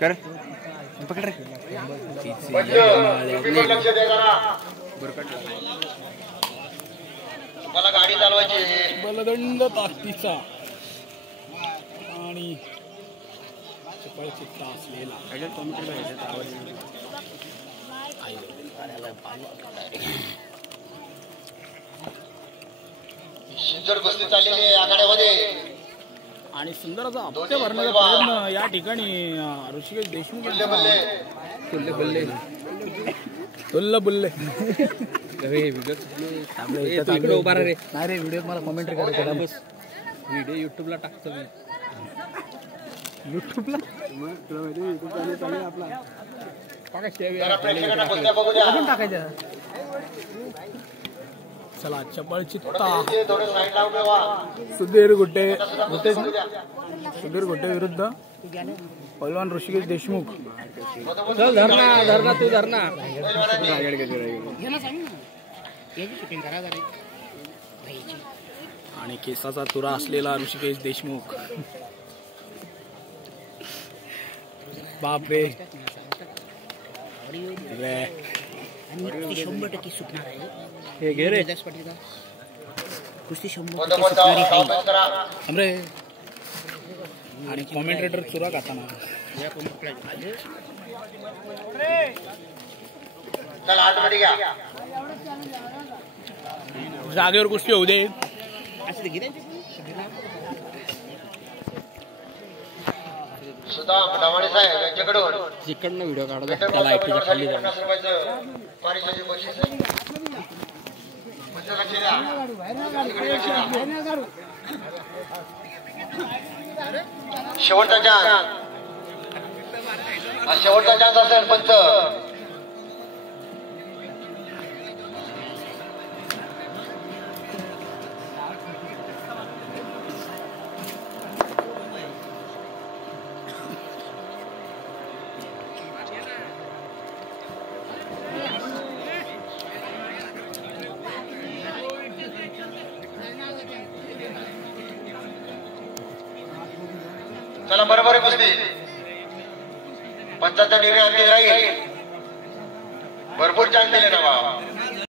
कर पकड रे मला गाडी चालवायची बलदंड ताकदीचा आणि चिपळचित्ता असलेला शिंजर कुस्ती चाललेली आहे आघाड्यामध्ये आणि सुंदर असा हप्ते भरण्याचा प्रयत्न या ठिकाणी ऋषिकेश देशमुख तुल्ले बुल्ले तुल्ल बुल्ले व्हिडिओ उभा रे नाही रे व्हिडिओ मला कॉमेंट्री करायचं बस व्हिडिओ युट्यूबला टाकतो मी युट्यूबला आपला प्रेक्षकांना कुस्त्या बघू द्या आपण टाकायचं चला चपळचित्ता थोडं साईड लावून ठेवा सुधीर गुड्डे विरुद्ध पैलवान ऋषिकेश देशमुख धरणा तू धरणा आणि केसाचा तुरा असलेला ऋषिकेश देशमुख बापरे रे 100% सुटणार आहे हे घे रे कुस्ती 100% सुटणारी आहे अरे आणि कॉमेंटेटर चुरा खाताना चला आतमध्ये घ्या जागेवर कुस्ती होऊ दे सुदाम डावाणे साहेब यांच्याकडून जिकडनं व्हिडिओ काढतो त्याला आयपीच्या खाली जाऊ शेवटचा चान्स शेवटचा चान्स असेल पंच चला बरोबर आहे कुस्ती पंचाचा निर्णय अंतिम राहील भरपूर चान्स दिले ना बा